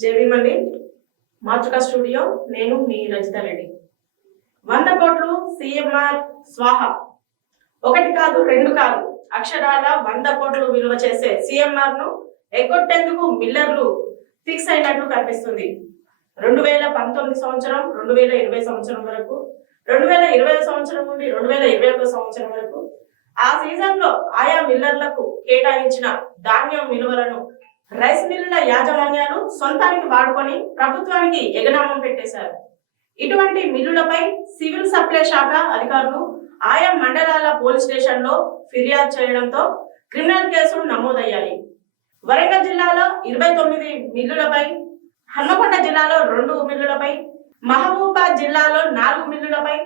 జేవిమల్లి మాతృక స్టూడియో నేను మీ రజిత రెడ్డి. వంద కోట్లు సిఎంఆర్ స్వాహ. ఒకటి కాదు రెండు కాదు. అక్షరాల వంద కోట్లు విలువ చేసే సిఎంఆర్ను ఎగ్గొట్టేందుకు మిల్లర్లు ఫిక్స్ అయినట్లు కనిపిస్తుంది. రెండు వేల పంతొమ్మిది సంవత్సరం రెండు వేల ఇరవై సంవత్సరం వరకు రెండు వేల ఇరవై సంవత్సరం నుండి రెండు వేల ఇరవై ఒక సంవత్సరం వరకు ఆ సీజన్లో ఆయా మిల్లర్లకు కేటాయించిన ధాన్యం విలువలను రైస్ మిల్లుల యాజమాన్యాలు సొంతానికి వాడుకొని ప్రభుత్వానికి ఎగనామం పెట్టేశారు. ఇటువంటి మిల్లులపై సివిల్ సప్లై శాఖ అధికారులు ఆయా మండలాల పోలీస్ స్టేషన్లో ఫిర్యాదు చేయడంతో క్రిమినల్ కేసులు నమోదయ్యాయి. వరంగల్ జిల్లాలో ఇరవై తొమ్మిది మిల్లులపై హన్మకొండ జిల్లాలో రెండు మిల్లులపై మహబూబాద్ జిల్లాలో నాలుగు మిల్లులపై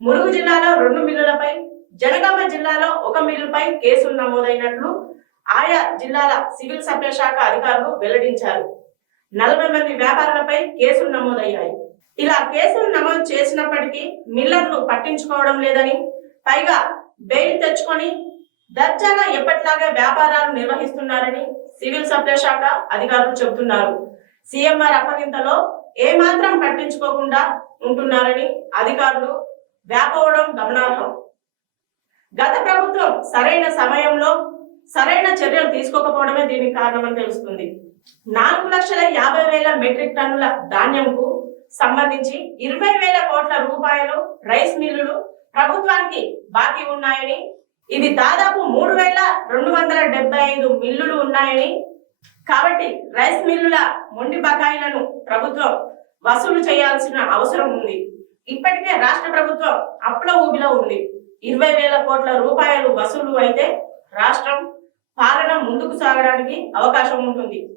మురుగు జిల్లాలో రెండు మిల్లులపై జనగామ జిల్లాలో ఒక మిల్లుపై కేసులు నమోదైనట్లు ఆయా జిల్లాల సివిల్ సప్లై శాఖ అధికారులు వెల్లడించారు. నలభై మంది వ్యాపారులపై కేసులు నమోదయ్యాయి. ఇలా కేసులు నమోదు చేసినప్పటికీ మిల్లర్లు పట్టించుకోవడం లేదని పైగా బెయిల్ తెచ్చుకొని దర్జాగా ఎప్పటిలాగే వ్యాపారాలు నిర్వహిస్తున్నారని సివిల్ సప్లై శాఖ అధికారులు చెబుతున్నారు. సీఎంఆర్ అప్పగింతలో ఏ మాత్రం పట్టించుకోకుండా ఉంటున్నారని అధికారులు వ్యాపవడం గమనార్హం. గత ప్రభుత్వం సరైన సమయంలో చర్యలు తీసుకోకపోవడమే దీనికి కారణమని తెలుస్తుంది. నాలుగు లక్షల యాభై వేల మెట్రిక్ టన్నుల ధాన్యంకు సంబంధించి ఇరవై వేల కోట్ల రూపాయలు రైస్ మిల్లులు ప్రభుత్వానికి బాకీ ఉన్నాయని ఇది దాదాపు మూడు వేల రెండు వందల డెబ్బై ఐదు మిల్లులు ఉన్నాయని కాబట్టి రైస్ మిల్లుల మొండి బకాయిలను ప్రభుత్వం వసూలు చేయాల్సిన అవసరం ఉంది. ఇప్పటికే రాష్ట్ర ప్రభుత్వం అప్పుల ఊబిలో ఉంది. ఇరవై వేల కోట్ల రూపాయలు వసూలు అయితే రాష్ట్రం ముందుకు సాగడానికి అవకాశం ఉంటుంది.